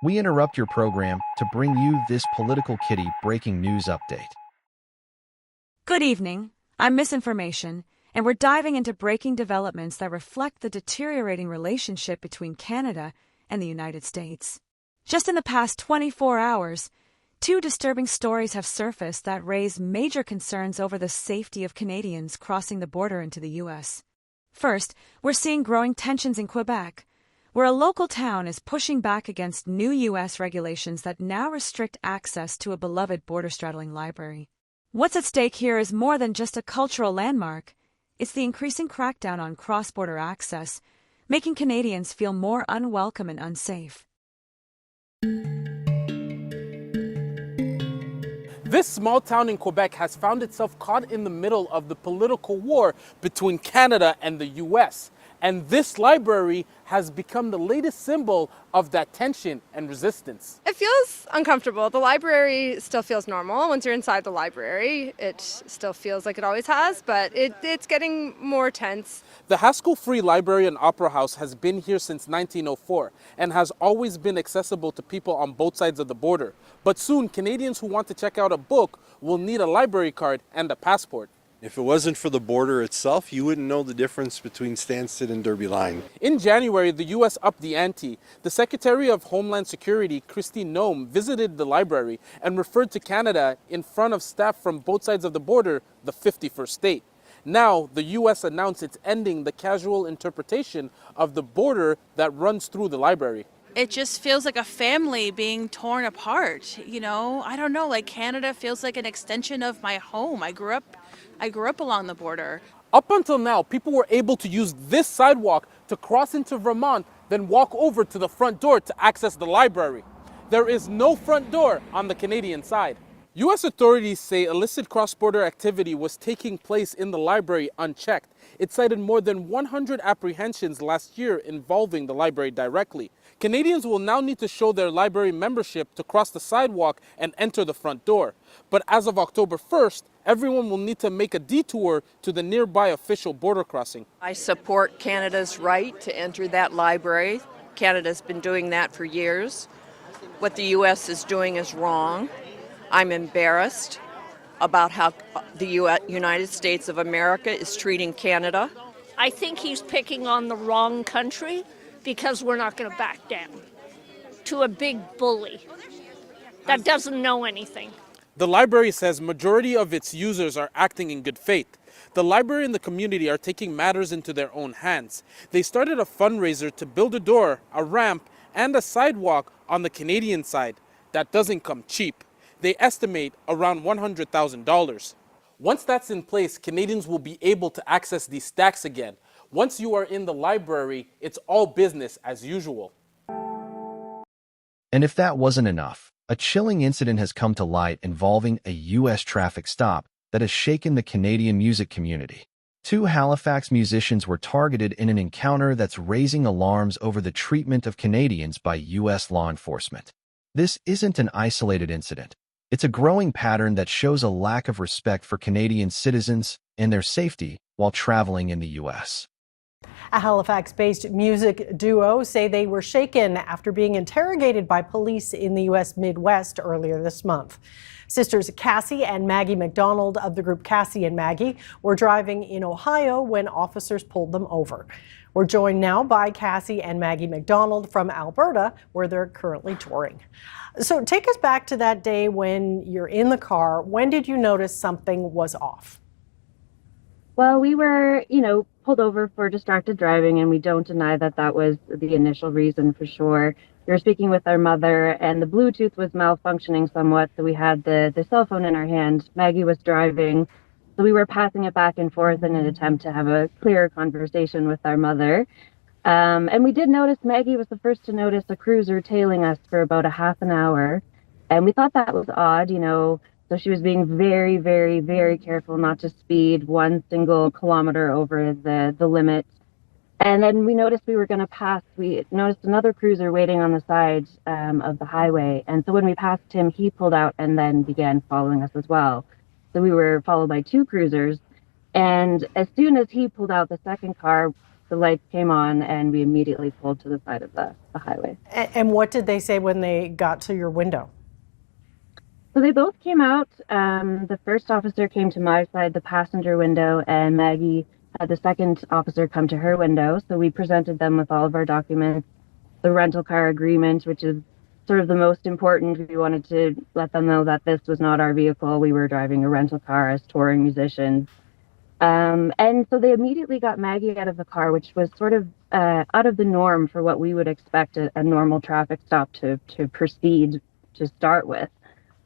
We interrupt your program to bring you this political kitty breaking news update. Good evening. I'm Misinformation, and we're diving into breaking developments that reflect the deteriorating relationship between Canada and the United States. Just in the past 24 hours, two disturbing stories have surfaced that raise major concerns over the safety of Canadians crossing the border into the U.S. First, we're seeing growing tensions in Quebec, where a local town is pushing back against new U.S. regulations that now restrict access to a beloved border-straddling library. What's at stake here is more than just a cultural landmark. It's the increasing crackdown on cross-border access, making Canadians feel more unwelcome and unsafe. This small town in Quebec has found itself caught in the middle of the political war between Canada and the U.S., and this library has become the latest symbol of that tension and resistance. It feels uncomfortable. The library still feels normal. Once you're inside the library, it still feels like it always has, but it's getting more tense. The Haskell-Free Library and Opera House has been here since 1904 and has always been accessible to people on both sides of the border. But soon, Canadians who want to check out a book will need a library card and a passport. If it wasn't for the border itself, you wouldn't know the difference between Stansted and Derby Line. In January, the U.S. upped the ante. The Secretary of Homeland Security, Kristi Noem, visited the library and referred to Canada in front of staff from both sides of the border, the 51st state. Now, the U.S. announced it's ending the casual interpretation of the border that runs through the library. It just feels like a family being torn apart. I don't know, like Canada feels like an extension of my home. I grew up along the border. Up until now, people were able to use this sidewalk to cross into Vermont, then walk over to the front door to access the library. There is no front door on the Canadian side. U.S. authorities say illicit cross-border activity was taking place in the library unchecked. It cited more than 100 apprehensions last year involving the library directly. Canadians will now need to show their library membership to cross the sidewalk and enter the front door. But as of October 1st, everyone will need to make a detour to the nearby official border crossing. I support Canada's right to enter that library. Canada's been doing that for years. What the U.S. is doing is wrong. I'm embarrassed about how the United States of America is treating Canada. I think he's picking on the wrong country because we're not going to back down to a big bully that doesn't know anything. The library says majority of its users are acting in good faith. The library and the community are taking matters into their own hands. They started a fundraiser to build a door, a ramp, and a sidewalk on the Canadian side. That doesn't come cheap. They estimate around $100,000. Once that's in place, Canadians will be able to access these stacks again. Once you are in the library, it's all business as usual. And if that wasn't enough, a chilling incident has come to light involving a U.S. traffic stop that has shaken the Canadian music community. Two Halifax musicians were targeted in an encounter that's raising alarms over the treatment of Canadians by U.S. law enforcement. This isn't an isolated incident. It's a growing pattern that shows a lack of respect for Canadian citizens and their safety while traveling in the U.S. A Halifax-based music duo say they were shaken after being interrogated by police in the U.S. Midwest earlier this month. Sisters Cassie and Maggie McDonald of the group Cassie and Maggie were driving in Ohio when officers pulled them over. We're joined now by Cassie and Maggie McDonald from Alberta, where they're currently touring. So take us back to that day when you're in the car. When did you notice something was off? Well, we were, pulled over for distracted driving, and we don't deny that that was the initial reason for sure. We were speaking with our mother, and the Bluetooth was malfunctioning somewhat, so we had the cell phone in our hand. Maggie was driving, so we were passing it back and forth in an attempt to have a clearer conversation with our mother. And we did notice Maggie was the first to notice a cruiser tailing us for about a half an hour, and we thought that was odd, So she was being very, very, very careful not to speed 1 single kilometer over the limit. And then we noticed we were going to pass. We noticed another cruiser waiting on the side of the highway. And so when we passed him, he pulled out and then began following us as well. So we were followed by 2 cruisers. And as soon as he pulled out the second car, the lights came on, and we immediately pulled to the side of the highway. And what did they say when they got to your window? So they both came out. The first officer came to my side, the passenger window, and Maggie had the second officer come to her window. So we presented them with all of our documents, the rental car agreement, which is sort of the most important. We wanted to let them know that this was not our vehicle. We were driving a rental car as touring musicians. And so they immediately got Maggie out of the car, which was sort of out of the norm for what we would expect a normal traffic stop to proceed to start with.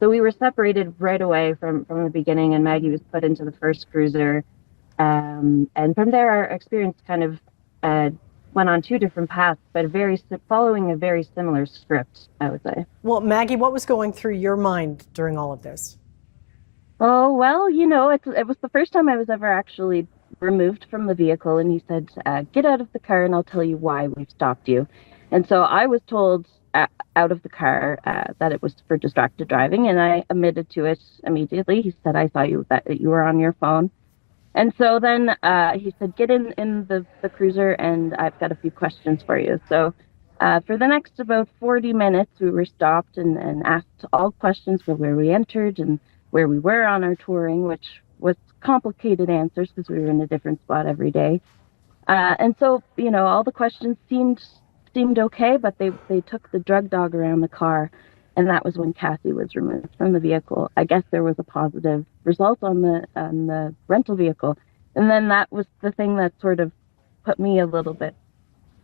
So we were separated right away from the beginning, and Maggie was put into the first cruiser. And from there, our experience kind of went on two different paths, but following a very similar script, I would say. Well, Maggie, what was going through your mind during all of this? Oh, well, it was the first time I was ever actually removed from the vehicle, and he said, get out of the car and I'll tell you why we've stopped you. And so I was told out of the car that it was for distracted driving, and I admitted to it immediately. He said, I saw that you were on your phone. And so then he said, get in the cruiser, and I've got a few questions for you. So for the next about 40 minutes, we were stopped and asked all questions for where we entered and where we were on our touring, which was complicated answers because we were in a different spot every day. And so, all the questions seemed okay, but they took the drug dog around the car, and that was when Cassie was removed from the vehicle. I guess there was a positive result on the rental vehicle, and then that was the thing that sort of put me a little bit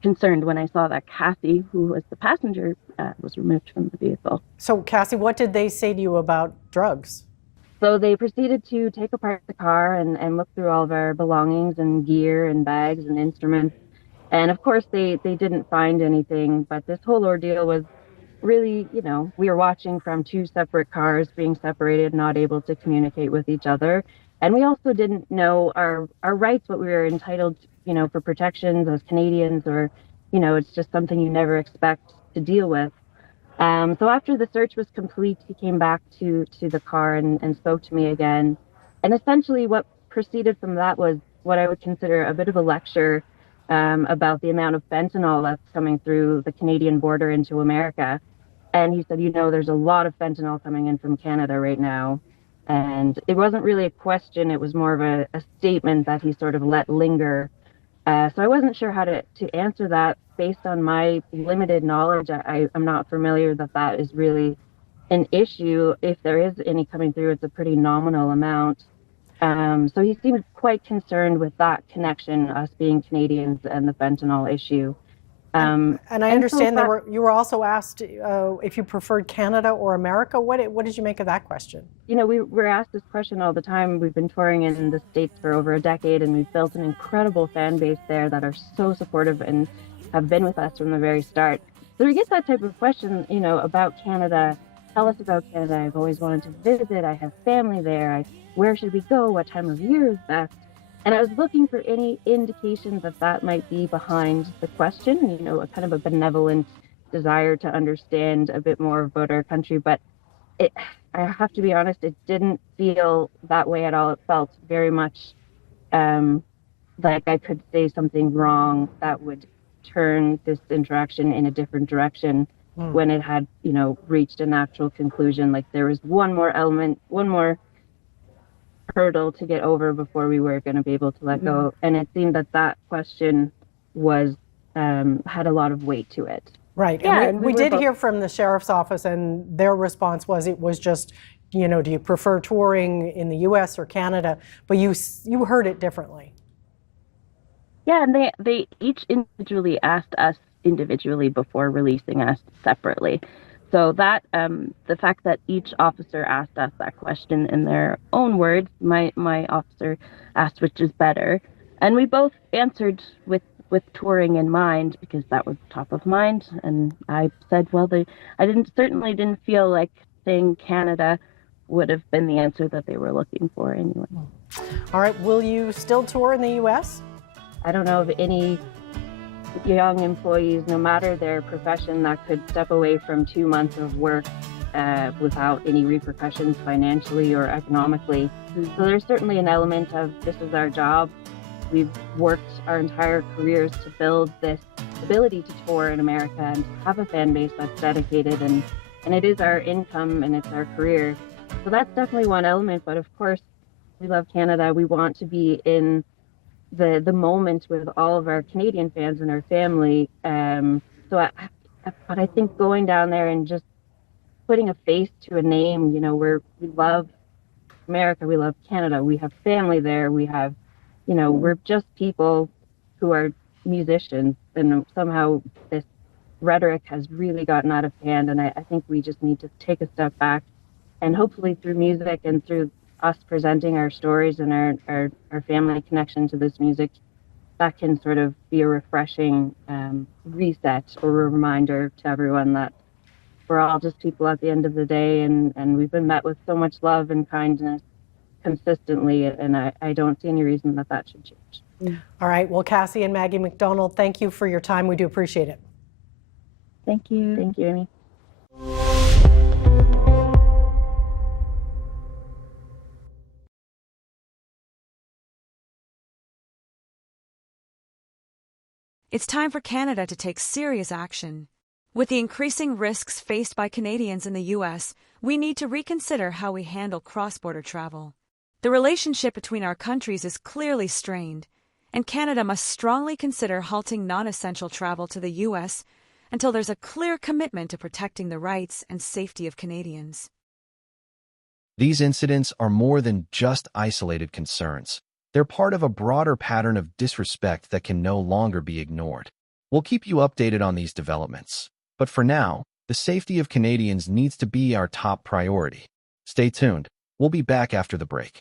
concerned when I saw that Cassie, who was the passenger, was removed from the vehicle. So, Cassie, what did they say to you about drugs? So they proceeded to take apart the car and look through all of our belongings and gear and bags and instruments. And of course, they didn't find anything, but this whole ordeal was really, we were watching from two separate cars being separated, not able to communicate with each other. And we also didn't know our rights, what we were entitled, for protections as Canadians, or, it's just something you never expect to deal with. So after the search was complete, he came back to the car and spoke to me again. And essentially what proceeded from that was what I would consider a bit of a lecture about the amount of fentanyl that's coming through the Canadian border into America. And he said, there's a lot of fentanyl coming in from Canada right now. And it wasn't really a question. It was more of a statement that he sort of let linger. So I wasn't sure how to answer that. Based on my limited knowledge, I'm not familiar that is really an issue. If there is any coming through, it's a pretty nominal amount. So he seemed quite concerned with that connection, us being Canadians, and the fentanyl issue. And I understand you were also asked if you preferred Canada or America. What did you make of that question? We're asked this question all the time. We've been touring in the States for over a decade, and we've built an incredible fan base there that are so supportive and have been with us from the very start. So we get that type of question, about Canada. Tell us about Canada. I've always wanted to visit. I have family there. Where should we go? What time of year is best? And I was looking for any indication that might be behind the question, a kind of a benevolent desire to understand a bit more about our country. But I have to be honest, it didn't feel that way at all. It felt very much like I could say something wrong that would turn this interaction in a different direction when it had, reached a natural conclusion. Like there was one more hurdle to get over before we were going to be able to let go. And it seemed that question was had a lot of weight to it. Right. Yeah, and we did hear from the sheriff's office, and their response was it was just, do you prefer touring in the U.S. or Canada? But you heard it differently. Yeah, and they each individually asked us individually before releasing us separately. So that the fact that each officer asked us that question in their own words, my officer asked which is better, and we both answered with touring in mind because that was top of mind. And I said, well, I certainly didn't feel like saying Canada would have been the answer that they were looking for anyway. All right, will you still tour in the U.S.? I don't know of any young employees, no matter their profession, that could step away from 2 months of work without any repercussions financially or economically. So there's certainly an element of this is our job. We've worked our entire careers to build this ability to tour in America and to have a fan base that's dedicated, and it is our income and it's our career. So that's definitely one element. But of course, we love Canada. We want to be in the moment with all of our Canadian fans and our family. But I think going down there and just putting a face to a name, we love America, we love Canada, we have family there, we're just people who are musicians, and somehow this rhetoric has really gotten out of hand, and I think we just need to take a step back, and hopefully through music and through us presenting our stories and our family connection to this music, that can sort of be a refreshing reset or a reminder to everyone that we're all just people at the end of the day, and we've been met with so much love and kindness consistently, and I don't see any reason that should change. All right. Well, Cassie and Maggie McDonald, thank you for your time. We do appreciate it. Thank you. Thank you, Amy. It's time for Canada to take serious action. With the increasing risks faced by Canadians in the U.S., we need to reconsider how we handle cross-border travel. The relationship between our countries is clearly strained, and Canada must strongly consider halting non-essential travel to the U.S. until there's a clear commitment to protecting the rights and safety of Canadians. These incidents are more than just isolated concerns. They're part of a broader pattern of disrespect that can no longer be ignored. We'll keep you updated on these developments. But for now, the safety of Canadians needs to be our top priority. Stay tuned. We'll be back after the break.